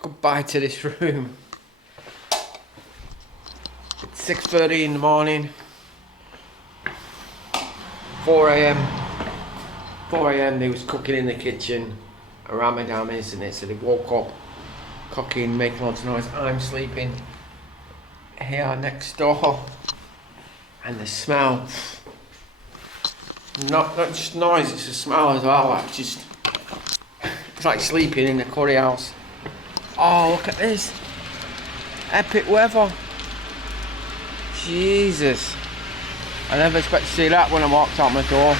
Goodbye to this room. It's 6:30 in the morning. 4 a.m. 4 a.m. they was cooking in the kitchen. A Ramadan, isn't it? So they woke up, cooking, making lots of noise. I'm sleeping here next door. And the smell. Not just noise, it's the smell as well. Like it's like sleeping in the curry house. Oh, look at this. Epic weather. Jesus. I never expect to see that when I walked out my door.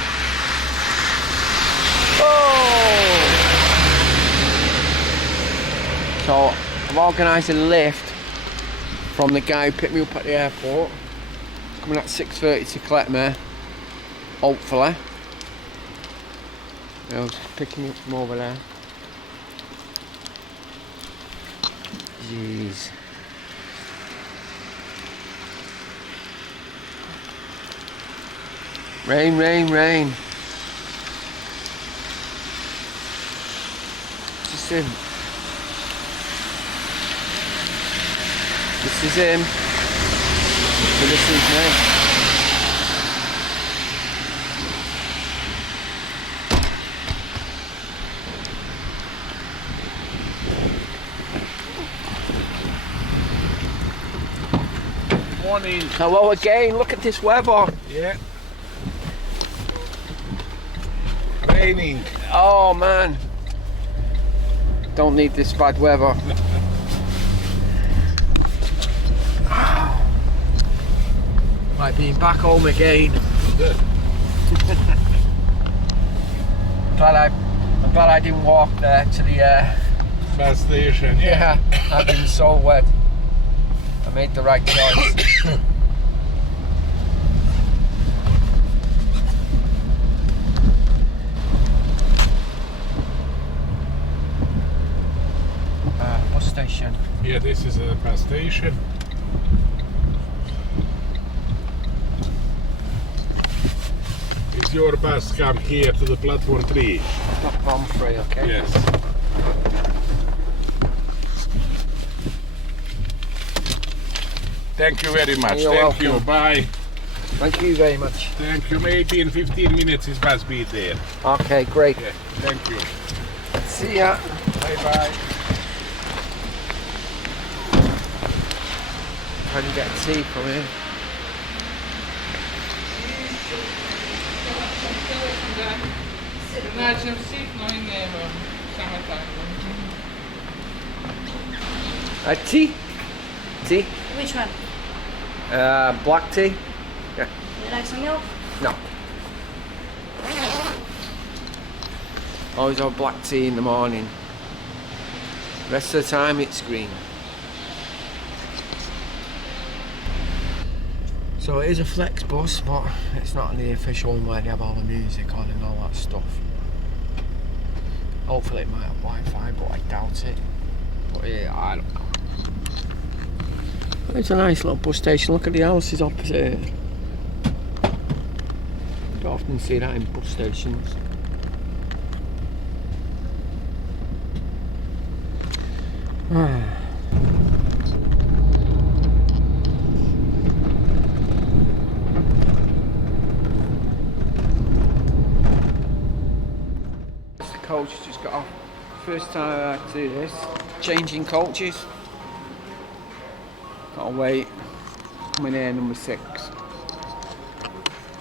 Oh! So, I've organised a lift from the guy who picked me up at the airport. Coming at 6:30 to collect me. Hopefully. I was just picking me up from over there. Jeez. Rain, rain, rain. This is him. This is him. So this is me. Morning. Hello again, look at this weather. Yeah. Raining. Oh man. Don't need this bad weather. Like being back home again. I'm glad I didn't walk there to the Bus station. yeah, I've been so wet. I made the right choice. Bus station. Yeah, this is a bus station. Is your bus come here to the platform 3? Platform 3, okay. Yes. Thank you very much. You're Thank you. welcome. Bye. Thank you very much. Thank you. Maybe in 15 minutes his bus be there. Okay, great. Yeah. Thank you. See ya. Bye bye. Trying to get tea from here. Начнем всіх, но і не саме так. Tea? Tea? Which one? Black tea? Yeah. You like some milk? No. Always have black tea in the morning. Rest of the time it's green. So it is a flex bus, but it's not the official one where they have all the music on and all that stuff. Hopefully it might have Wi-Fi, but I doubt it. But yeah, I don't know. It's a nice little bus station. Look at the houses opposite. You don't often see that in bus stations. The coach just got off. First time I had to do this. Changing coaches. Gotta wait. Coming in number 6.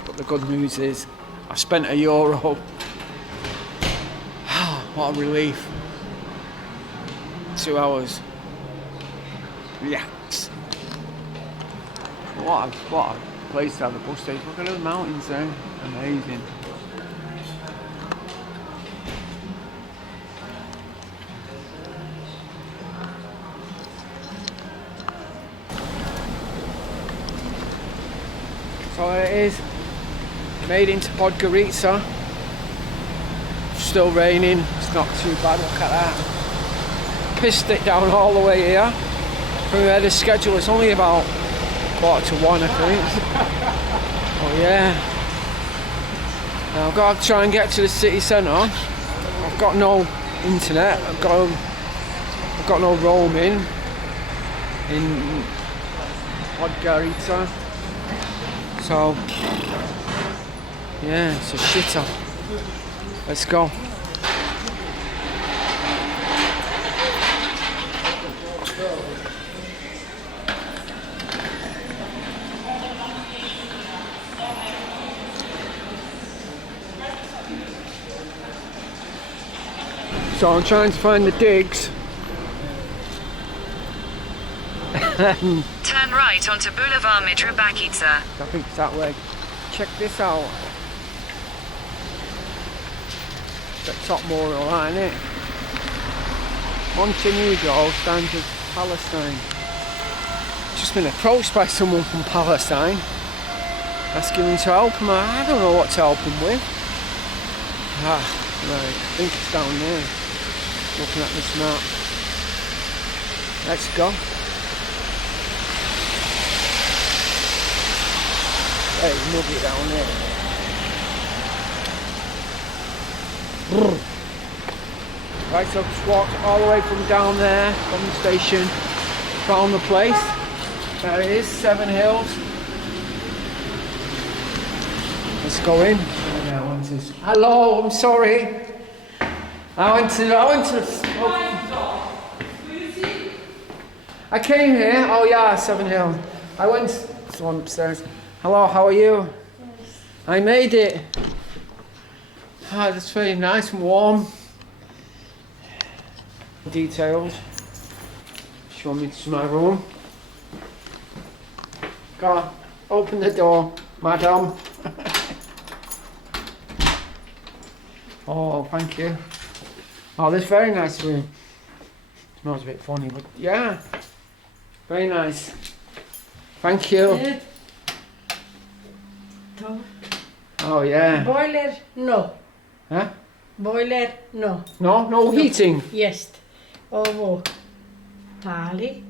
But the good news is I spent €1. What a relief. 2 hours. Yes. What a place to have a bus station. Look at those mountains there. Amazing. So it is. Made into Podgorica. Still raining. It's not too bad. Look at that. Pissed it down all the way here. From where the schedule is only about 1:45, I think. Oh yeah. Now I've got to try and get to the city centre. I've got no internet. I've got to I've got no roaming in Podgorica. So, yeah, it's a shitter. Let's go. So I'm trying to find the digs. Turn right onto Boulevard Mitrobakica. I think it's that way. Check this out. The top moral line, isn't it? Montenegro stands as Palestine. Just been approached by someone from Palestine, asking me to help him. I don't know what to help him with. Right, I think it's down there. Looking at this map. Let's go. Very muggy down there. Brr. Right, so I've just walked all the way from down there, from the station, found the place. There it is, 7 Hills. Let's go in. Hello, I'm sorry. I went to I came here, oh yeah, 7 Hills. I went to one upstairs. Hello, how are you? Yes. I made it. Ah, it's very nice and warm. Details. Show me to my room. Go on, open the door, madam. Oh, thank you. Oh, this is very nice room. Smells a bit funny, but yeah. Very nice. Thank you. Oh yeah. Boiler, no. Huh? Boiler, no. No? No heating? Yes. Ovo. Pali.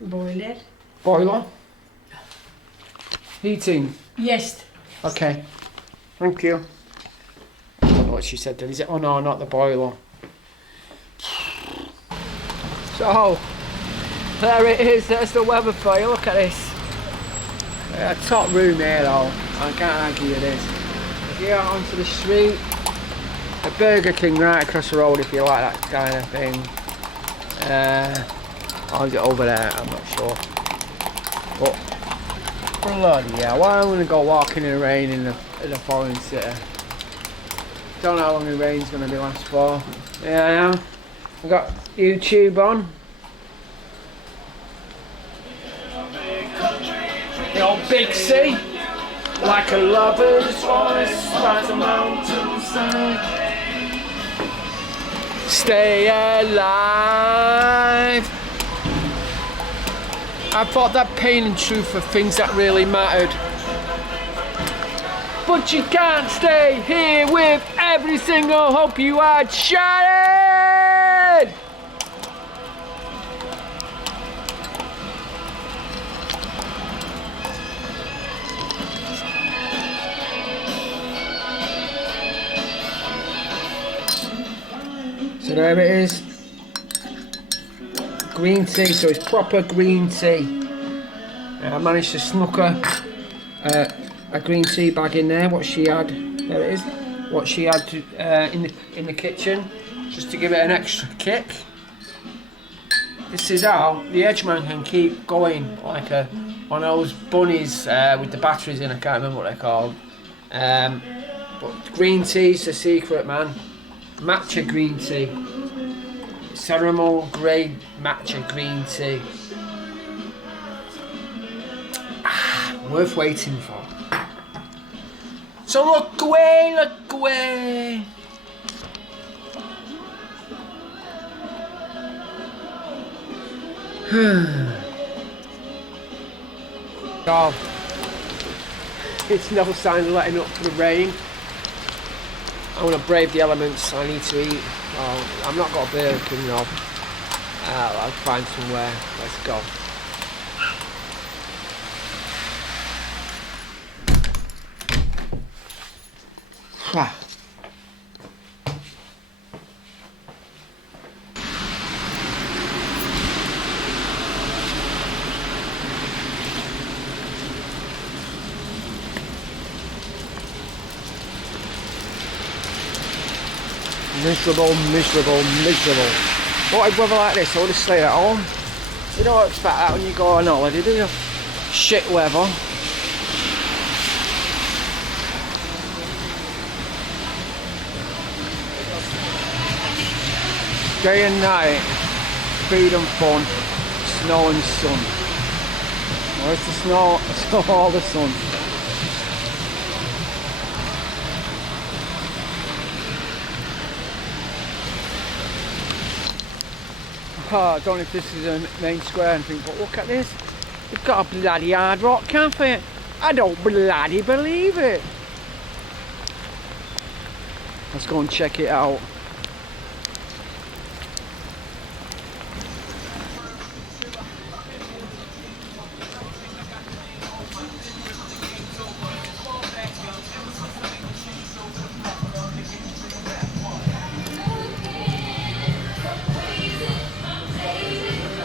Boiler. Boiler? Heating? Yes. Okay. Thank you. I don't know what she said then. Is it? Oh no, not the boiler. So, there it is. There's the weather for you. Look at this. A top room here though. I can't argue with this. If you go onto the street, a Burger King right across the road if you like that kind of thing. Or is it over there? I'm not sure. But bloody hell, why am I going to go walking in the rain in a foreign city? Don't know how long the rain's going to be last for. Yeah, I've got YouTube on. The old big sea, like a lover's voice by the mountainside. Stay alive. I thought that pain and truth are things that really mattered. But you can't stay here with every single hope you had shattered. So there it is. Green tea, so it's proper green tea. I managed to snuck a green tea bag in there. What she had, there it is. What she had to, in the kitchen, just to give it an extra kick. This is how the Edgeman can keep going, like one of those bunnies with the batteries in. I can't remember what they're called. But green tea's the secret, man. Matcha green tea. Ceremonial grade matcha green tea. Worth waiting for. So look away, look away. God. It's no sign of letting up for the rain. I want to brave the elements. I need to eat. Oh, I'm not got a Burger King though. I'll find somewhere. Let's go. Miserable, miserable, miserable. What weather like this, I would have stayed at home. You don't expect that when you go on holiday, do you? Shit weather. Day and night, food and fun, snow and sun. Where's the snow? It's all the sun. Oh, I don't know if this is a main square or anything, but look at this. They've got a bloody Hard Rock cafe. I don't bloody believe it. Let's go and check it out.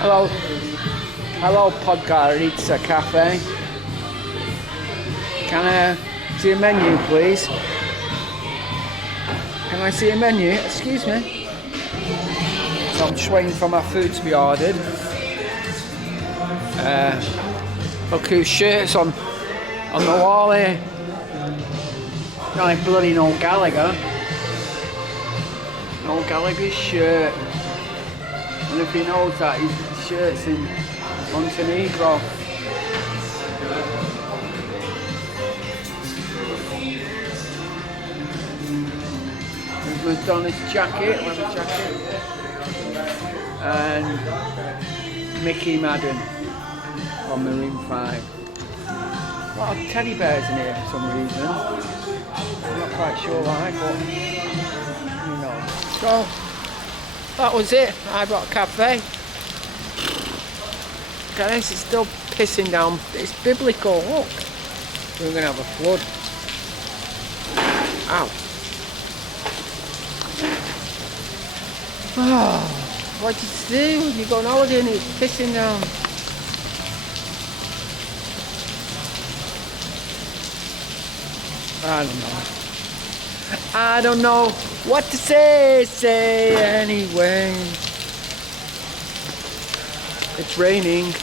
Hello, hello Podgorica Cafe. Can I see a menu, please? Can I see a menu? Excuse me. So I'm just waiting for my food to be ordered. Look whose shirt's on the wall here. Not like bloody Noel Gallagher. Noel Gallagher's shirt. And if he knows that, his shirt's in Montenegro. There's Madonna's jacket, leather jacket. And Mickey Madden on Marine 5. A lot of teddy bears in here for some reason. I'm not quite sure why, but you know. So, that was it. I brought a cafe. Guys, it's still pissing down. It's biblical. Look, we're gonna have a flood. Ow. Oh, what do you do when you go on holiday and it's pissing down? I don't know. I don't know what to say anyway. It's raining.